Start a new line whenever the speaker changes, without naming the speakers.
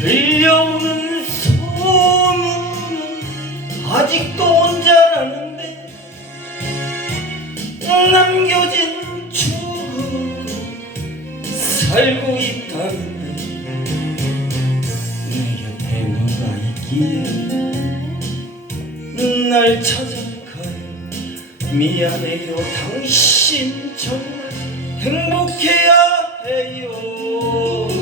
들려오는 소문은 아직도 온자라는데 남겨진 추억으로 살고 있다는데 내 곁에 누가 있기에 날 찾아가요 미안해요. 당신 정말 행복해야